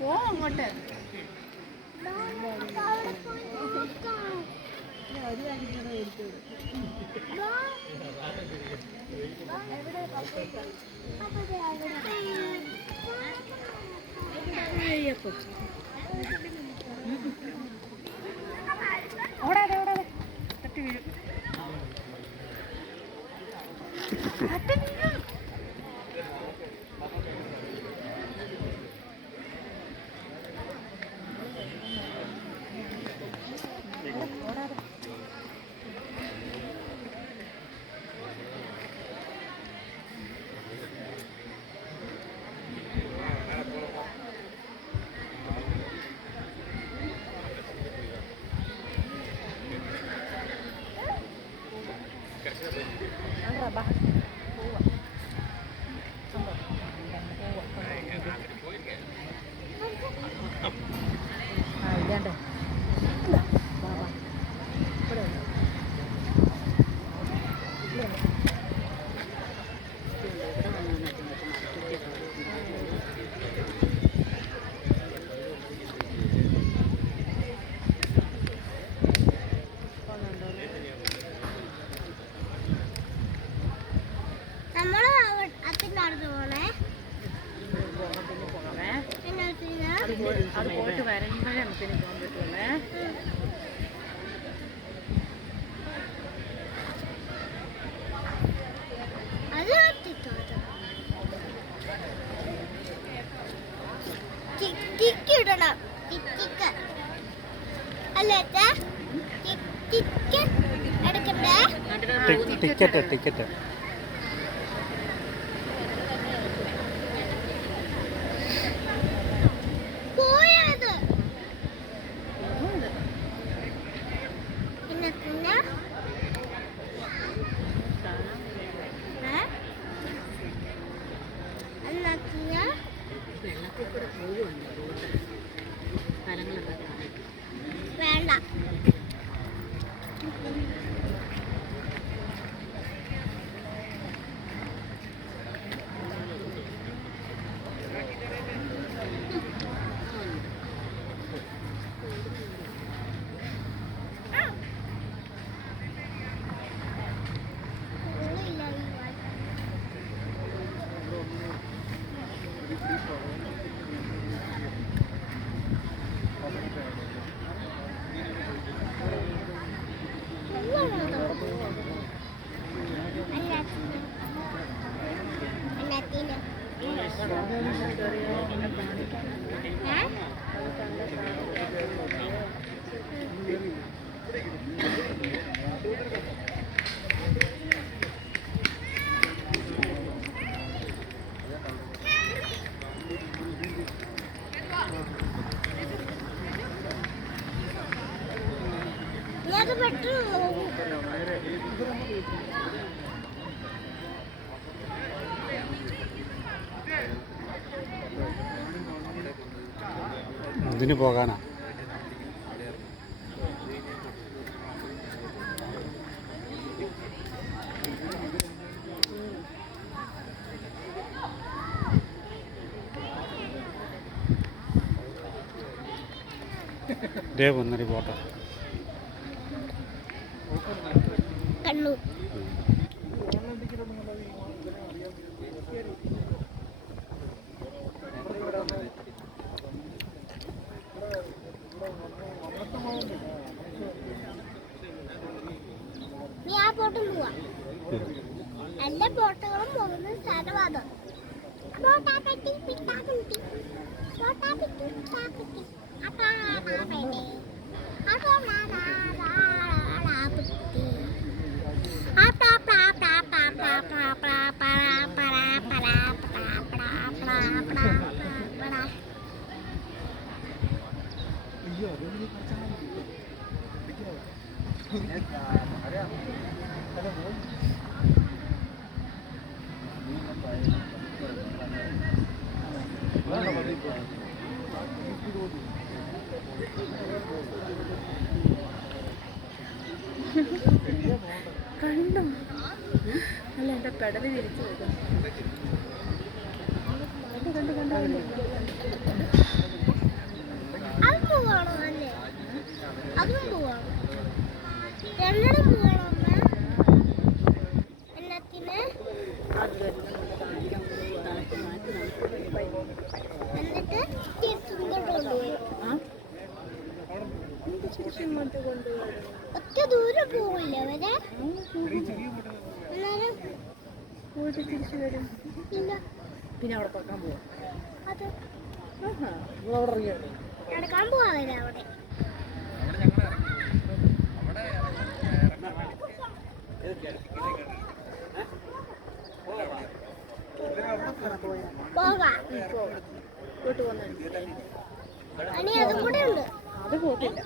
പോ അങ്ങോട്ട്. ഓടാതെ ഓടാതെ തട്ടി വീഴും. തട്ടി വീഴും. ഓടാതെ. ഇല്ലാണ്ട് അത് പോയിട്ട് വരുമ്പോഴേ നമുക്കിനി പോകാൻ പറ്റുള്ളേ. ടിക്കറ്റ് വേണ്ട. ഇതിന് പോകാനാ. ദേ വന്നൊരു ഫോട്ടോ കണ്ണൂർ. നീ ആ ബോട്ടും പോവാ. എല്ലാ ബോട്ടുകളും പോകുന്ന സ്ഥലമാണ്. ബോട്ടാപ്പെട്ടി പിട്ടാപ്പെട്ടി ബോട്ടാപ്പെട്ടി പിട്ടാപ്പെട്ടി അപ്പാപ്പാപ്പെട്ടി അപ്പാപ്പാപ്പെട്ടി കണ്ടോ? അല്ല എൻ്റെ പെടല് വിരിച്ചു വെക്കും. കണ്ടു കണ്ടു കണ്ടു എന്നിട്ട് തിരിച്ചിങ്ങോട്ട് കൊണ്ടുപോയി ആ എനിക്ക് ശരിക്കും ഇങ്ങോട്ട് കൊണ്ടുപോകും. ഒറ്റ ദൂരം പോവില്ല അവരെ എന്നാലും പോയിട്ട് തിരിച്ചു വരും. ഇല്ല പിന്നെ അവിടെ തുറക്കാൻ പോവാം. അത് ആഹാ അവിടെ ഇറങ്ങിയാണ്. നടക്കാൻ പോവാ അവരെ അവിടെ പോകാം പോയിട്ട് വന്നു. അനി അതും കൂടെ ഉണ്ട് അത് പോകത്തില്ല.